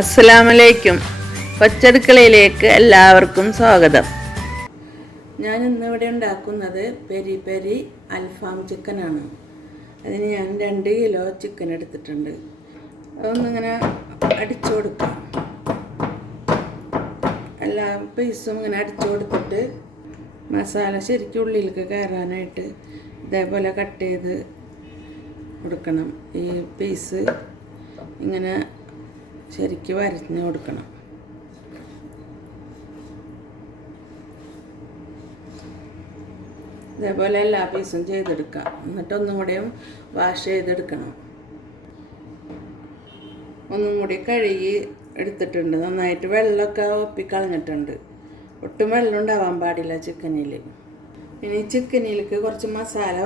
അസ്സലാമലൈക്കും. കൊച്ചടുക്കളയിലേക്ക് എല്ലാവർക്കും സ്വാഗതം. ഞാൻ ഇന്നിവിടെ ഉണ്ടാക്കുന്നത് പെരി പെരി അൽഫാം ചിക്കനാണ്. അതിന് ഞാൻ 2 കിലോ ചിക്കൻ എടുത്തിട്ടുണ്ട്. അതൊന്നിങ്ങനെ അടിച്ചു കൊടുക്കാം. എല്ലാ പീസും ഇങ്ങനെ അടിച്ചു കൊടുത്തിട്ട് മസാല ശരിക്കും ഉള്ളിലേക്ക് കയറാനായിട്ട് ഇതേപോലെ കട്ട് ചെയ്ത് കൊടുക്കണം. ഈ പീസ് ഇങ്ങനെ ശരിക്കും വരഞ്ഞ് കൊടുക്കണം. ഇതേപോലെ എല്ലാ പീസും ചെയ്തെടുക്കാം. എന്നിട്ട് ഒന്നും കൂടിയും വാഷ് ചെയ്തെടുക്കണം. ഒന്നും കൂടി കഴുകി എടുത്തിട്ടുണ്ട്. നന്നായിട്ട് വെള്ളമൊക്കെ ഒപ്പിക്കളഞ്ഞിട്ടുണ്ട്. ഒട്ടും വെള്ളം ഉണ്ടാവാൻ പാടില്ല ചിക്കനിൽ. ഇനി ചിക്കനിലേക്ക് കുറച്ച് മസാല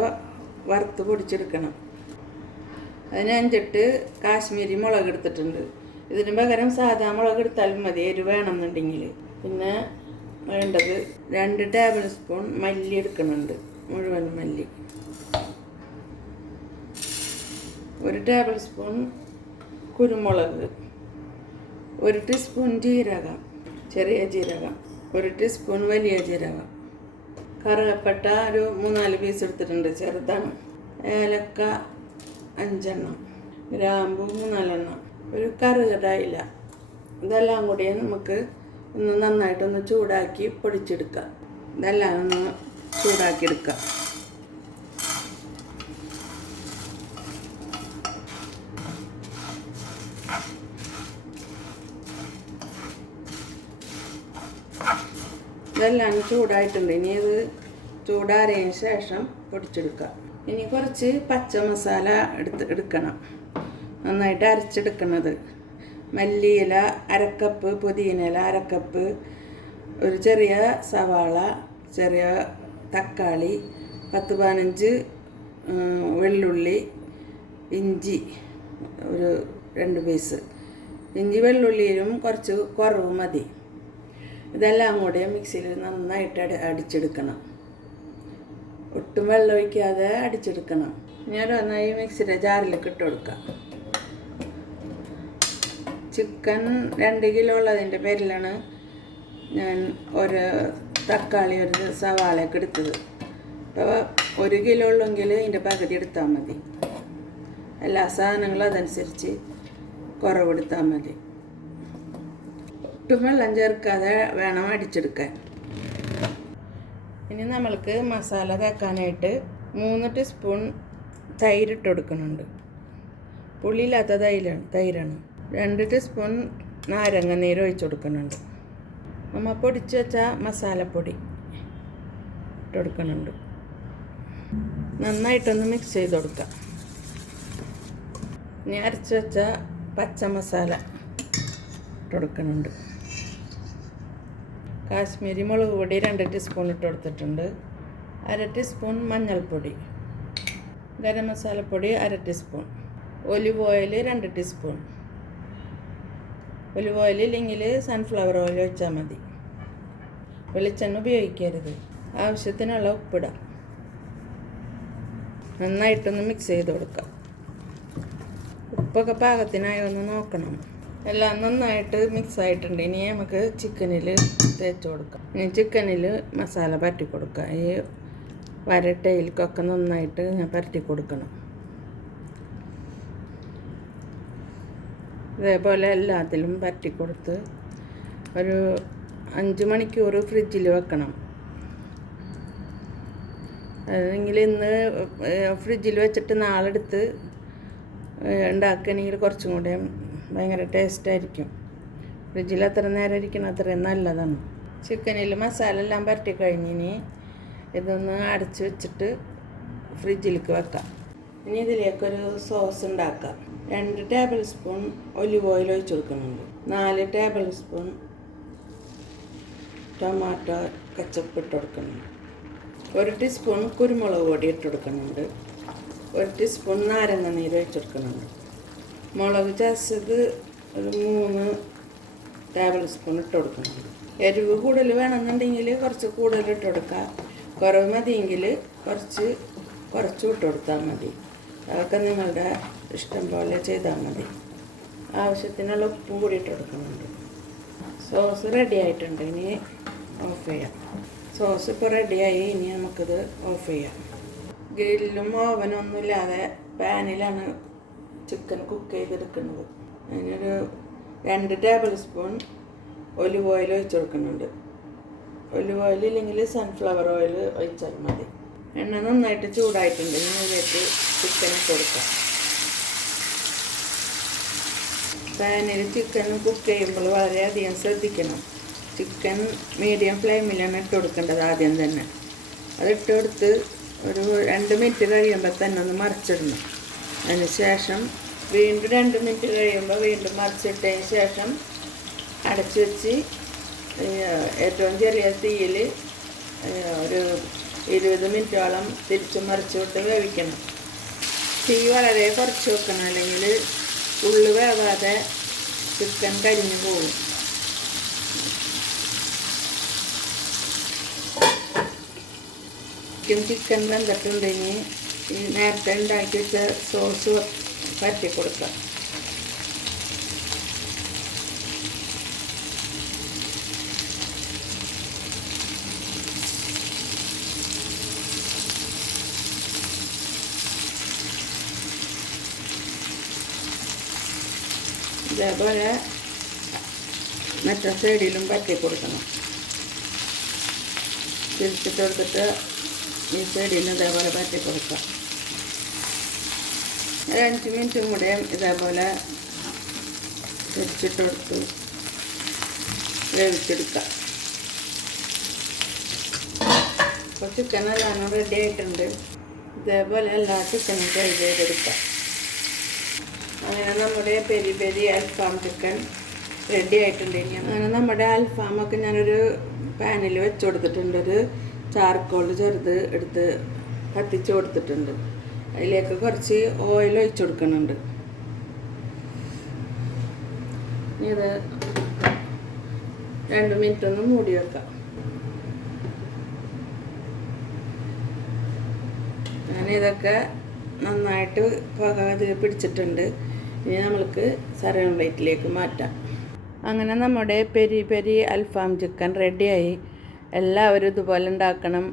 വറുത്ത് പൊടിച്ചെടുക്കണം. അതിന് 5 കാശ്മീരി മുളക് എടുത്തിട്ടുണ്ട്. ഇതിന് പകരം സാധാ മുളക് എടുത്താലും മതി, എരിവ് വേണമെന്നുണ്ടെങ്കിൽ. പിന്നെ വേണ്ടത് 2 ടേബിൾ സ്പൂൺ മല്ലി എടുക്കുന്നുണ്ട്, മുഴുവൻ മല്ലി. 1 ടേബിൾ സ്പൂൺ കുരുമുളക്, 1 ടീസ്പൂൺ ജീരകം, ചെറിയ ജീരകം, 1 ടീസ്പൂൺ വലിയ ജീരകം, കറുകപ്പട്ട ഒരു 3-4 പീസ് എടുത്തിട്ടുണ്ട്, ചെറുതാണ്. ഏലക്ക 5 എണ്ണം, ഗ്രാമ്പു 3-4 എണ്ണം, ഒരു കറുകടയില. ഇതെല്ലാം കൂടി നമുക്ക് ഒന്ന് നന്നായിട്ടൊന്ന് ചൂടാക്കി പൊടിച്ചെടുക്കാം. ഇതെല്ലാം ഒന്ന് ചൂടാക്കിയെടുക്കാം. ഇതെല്ലാം ചൂടായിട്ടുണ്ട്. ഇനി ഇത് ചൂടാറിയതിന് ശേഷം പൊടിച്ചെടുക്കാം. ഇനി കുറച്ച് പച്ച മസാല എടുക്കണം, നന്നായിട്ട് അരച്ചെടുക്കുന്നത്. മല്ലിയില 1 കപ്പ്, പുതിനയില 1 കപ്പ്, ഒരു ചെറിയ സവാള, ചെറിയ തക്കാളി, 10-15 വെള്ളുള്ളി, ഇഞ്ചി ഒരു 2 പീസ്. ഇഞ്ചി വെള്ളുള്ളിയിലും കുറച്ച് കുറവ് മതി. ഇതെല്ലാം കൂടെ മിക്സിയിൽ നന്നായിട്ട് അടിച്ചെടുക്കണം. ഒട്ടും വെള്ളം ഒഴിക്കാതെ അടിച്ചെടുക്കണം. ഞാൻ നന്നായി മിക്സിയുടെ ജാറിലേക്ക് ഇട്ട് കൊടുക്കാം. ചിക്കൻ 2 കിലോ ഉള്ളതിൻ്റെ പേരിലാണ് ഞാൻ ഒരു തക്കാളി, ഒരു സവാളയൊക്കെ എടുത്തത്. അപ്പോൾ 1 കിലോ ഉള്ളെങ്കിൽ ഇതിൻ്റെ പകുതി എടുത്താൽ മതി. എല്ലാ സാധനങ്ങളും അതനുസരിച്ച് കുറവെടുത്താൽ മതി. ഒട്ടും വെള്ളം ചേർക്കാതെ വേണം അടിച്ചെടുക്കാൻ. ഇനി നമ്മൾക്ക് മസാല തേക്കാനായിട്ട് 3 ടീസ്പൂൺ തൈര് ഇട്ട് കൊടുക്കുന്നുണ്ട്. പുളിയില്ലാത്ത തൈരാണ്. 2 ടീസ്പൂൺ നാരങ്ങ നീര് ഒഴിച്ച് കൊടുക്കുന്നുണ്ട്. നമ്മൾ പൊടിച്ച് വെച്ച മസാലപ്പൊടി ഇട്ട് കൊടുക്കുന്നുണ്ട്. നന്നായിട്ടൊന്ന് മിക്സ് ചെയ്ത് കൊടുക്കാം. ഇനി അരച്ച് വെച്ച പച്ച മസാല ഇട്ട് കൊടുക്കുന്നുണ്ട്. കാശ്മീരി മുളക് പൊടി 2 ടീസ്പൂൺ ഇട്ട് കൊടുത്തിട്ടുണ്ട്. 1/2 ടീസ്പൂൺ മഞ്ഞൾപ്പൊടി, ഗരം മസാലപ്പൊടി 1/2 teaspoon, olive oil 2 teaspoon. Olive oil ഇല്ലെങ്കിൽ സൺഫ്ലവർ ഓയിൽ വെച്ചാൽ മതി. വെളിച്ചെണ്ണ ഉപയോഗിക്കരുത്. ആവശ്യത്തിനുള്ള ഉപ്പിടാം. നന്നായിട്ടൊന്ന് മിക്സ് ചെയ്ത് കൊടുക്കാം. ഉപ്പൊക്കെ പാകത്തിനായി ഒന്ന് നോക്കണം. എല്ലാം നന്നായിട്ട് മിക്സ് ആയിട്ടുണ്ട്. ഇനി നമുക്ക് ചിക്കനിൽ തേച്ച് കൊടുക്കാം. ഇനി ചിക്കനിൽ മസാല പരട്ടി കൊടുക്കാം. ഈ വരട്ടയിലേക്കൊക്കെ നന്നായിട്ട് ഞാൻ പരട്ടി കൊടുക്കണം. ഇതേപോലെ എല്ലാത്തിലും പരട്ടി കൊടുത്ത് ഒരു 5 മണിക്കൂർ ഫ്രിഡ്ജിൽ വെക്കണം. അല്ലെങ്കിൽ ഇന്ന് ഫ്രിഡ്ജിൽ വെച്ചിട്ട് നാളെ എടുത്ത് ഉണ്ടാക്കുകയാണെങ്കിൽ കുറച്ചും കൂടെ ഭയങ്കര ടേസ്റ്റായിരിക്കും. ഫ്രിഡ്ജിൽ എത്ര നേരം ഇരിക്കണം അത്രയും നല്ലതാണ്. ചിക്കനിൽ മസാല എല്ലാം പരട്ടി കഴിഞ്ഞിനി ഇതൊന്ന് അടച്ച് വെച്ചിട്ട് ഫ്രിഡ്ജിലേക്ക് വെക്കാം. ഇനി ഇതിലേക്കൊരു സോസ് ഉണ്ടാക്കാം. 2 ടേബിൾ സ്പൂൺ ഒലിവ് ഓയിൽ ഒഴിച്ച് കൊടുക്കുന്നുണ്ട്. 4 ടേബിൾ സ്പൂൺ ടൊമാറ്റോ കച്ചപ്പ് ഇട്ട് കൊടുക്കുന്നുണ്ട്. 1 ടീസ്പൂൺ കുരുമുളക് പൊടി ഇട്ട് കൊടുക്കുന്നുണ്ട്. 1 ടീസ്പൂൺ നാരങ്ങ നീര് ഒഴിച്ച് കൊടുക്കുന്നുണ്ട്. മുളക് ചതച്ചത് ഒരു 3 ടേബിൾ സ്പൂൺ ഇട്ട് കൊടുക്കുന്നുണ്ട്. എരിവ് കൂടുതൽ വേണമെന്നുണ്ടെങ്കിൽ കുറച്ച് കൂടുതൽ ഇട്ട് കൊടുക്കാം. കുറവ് മതിയെങ്കിൽ കുറച്ച് ഇട്ട് കൊടുത്താൽ മതി. അതൊക്കെ നിങ്ങളുടെ ഇഷ്ടം പോലെ ചെയ്താൽ മതി. ആവശ്യത്തിനുള്ള ഉപ്പും കൂടി ഇട്ട് കൊടുക്കുന്നുണ്ട്. സോസ് റെഡി ആയിട്ടുണ്ട്. ഇനി ഓഫ് ചെയ്യാം. സോസ് ഇപ്പോൾ റെഡിയായി. ഇനി നമുക്കിത് ഓഫ് ചെയ്യാം. ഗ്രില്ലും ഓവനൊന്നും ഇല്ലാതെ പാനിലാണ് ചിക്കൻ കുക്ക് ചെയ്തെടുക്കുന്നത്. അതിനൊരു 2 ടേബിൾ സ്പൂൺ ഒലിവ് ഓയിൽ ഒഴിച്ച് കൊടുക്കുന്നുണ്ട്. ഒലിവ് ഓയിൽ ഇല്ലെങ്കിൽ സൺഫ്ലവർ ഓയിൽ ഒഴിച്ചാൽ മതി. എണ്ണ നന്നായിട്ട് ചൂടായിട്ടുണ്ട്. ഇനി ഇതിലേക്ക് ചിക്കൻ ഇട്ട് കൊടുക്കാം. പാനിൽ ചിക്കൻ കുക്ക് ചെയ്യുമ്പോൾ വളരെയധികം ശ്രദ്ധിക്കണം. ചിക്കൻ മീഡിയം ഫ്ലെയിമിലാണ് ഇട്ട് കൊടുക്കേണ്ടത്. ആദ്യം തന്നെ അതിട്ട് കൊടുത്ത് ഒരു 2 മിനിറ്റ് കഴിയുമ്പോൾ തന്നെ ഒന്ന് മറിച്ചിടണം. അതിന് ശേഷം വീണ്ടും 2 മിനിറ്റ് കഴിയുമ്പോൾ വീണ്ടും മറിച്ചിട്ടതിന് ശേഷം അടച്ചു വെച്ച് ഏറ്റവും ചെറിയ തീയിൽ ഒരു 20 മിനിറ്റോളം തിരിച്ച് മറിച്ച് വിട്ട് വേവിക്കണം. തീ വളരെ കുറച്ച് വെക്കണം, അല്ലെങ്കിൽ ഉള്ളു വേവാതെ ചിക്കൻ കരിഞ്ഞു പോകും. ചിക്കൻ വെന്തിട്ടുണ്ടെങ്കിൽ ഈ നേരത്തെ ഉണ്ടാക്കി വെച്ച സോസ് പരത്തി കൊടുക്കാം. ഇതേപോലെ മറ്റേ സൈഡിലും പരത്തി കൊടുക്കണം. തിരിച്ചിട്ട് കൊടുത്തിട്ട് ഈ സൈഡിൽ ഇതേപോലെ പരത്തി കൊടുക്കാം. 5 മിനിറ്റും കൂടെ ഇതേപോലെ തിരിച്ചിട്ട് കൊടുത്ത് വേവിച്ചെടുക്കാം. അപ്പോൾ ചിക്കൻ എല്ലാം റെഡി ആയിട്ടുണ്ട്. ഇതേപോലെ എല്ലാ ചിക്കനും ഫ്രൈ ചെയ്തെടുക്കാം. അങ്ങനെ നമ്മുടെ പെരി പെരി അൽഫാം ചിക്കൻ റെഡി ആയിട്ടുണ്ട്. അങ്ങനെ നമ്മുടെ അൽഫാമൊക്കെ ഞാനൊരു പാനിൽ വെച്ച് കൊടുത്തിട്ടുണ്ട്. ഒരു ചാർക്കോൾ ചെറുത് എടുത്ത് കത്തിച്ച് കൊടുത്തിട്ടുണ്ട്. അതിലേക്ക് കുറച്ച് ഓയിൽ ഒഴിച്ച് കൊടുക്കുന്നുണ്ട്. ഇത് 2 മിനിറ്റ് ഒന്ന് മൂടി വെക്കാം. ഞാനിതൊക്കെ നന്നായിട്ട് പുക അതിൽ പിടിച്ചിട്ടുണ്ട്. ഇനി നമ്മൾക്ക് സർവിംഗ് പ്ലേറ്റിലേക്ക് മാറ്റാം. അങ്ങനെ നമ്മുടെ പെരി പെരി അൽഫാം ചിക്കൻ റെഡിയായി. എല്ലാവരും ഇതുപോലെ ഉണ്ടാക്കണം.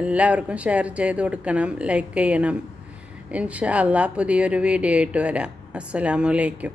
എല്ലാവർക്കും ഷെയർ ചെയ്ത് കൊടുക്കണം, ലൈക്ക് ചെയ്യണം. ഇൻഷാ അല്ലാഹ് പുതിയൊരു വീഡിയോ ആയിട്ട് വരാം. അസ്സലാമു അലൈക്കും.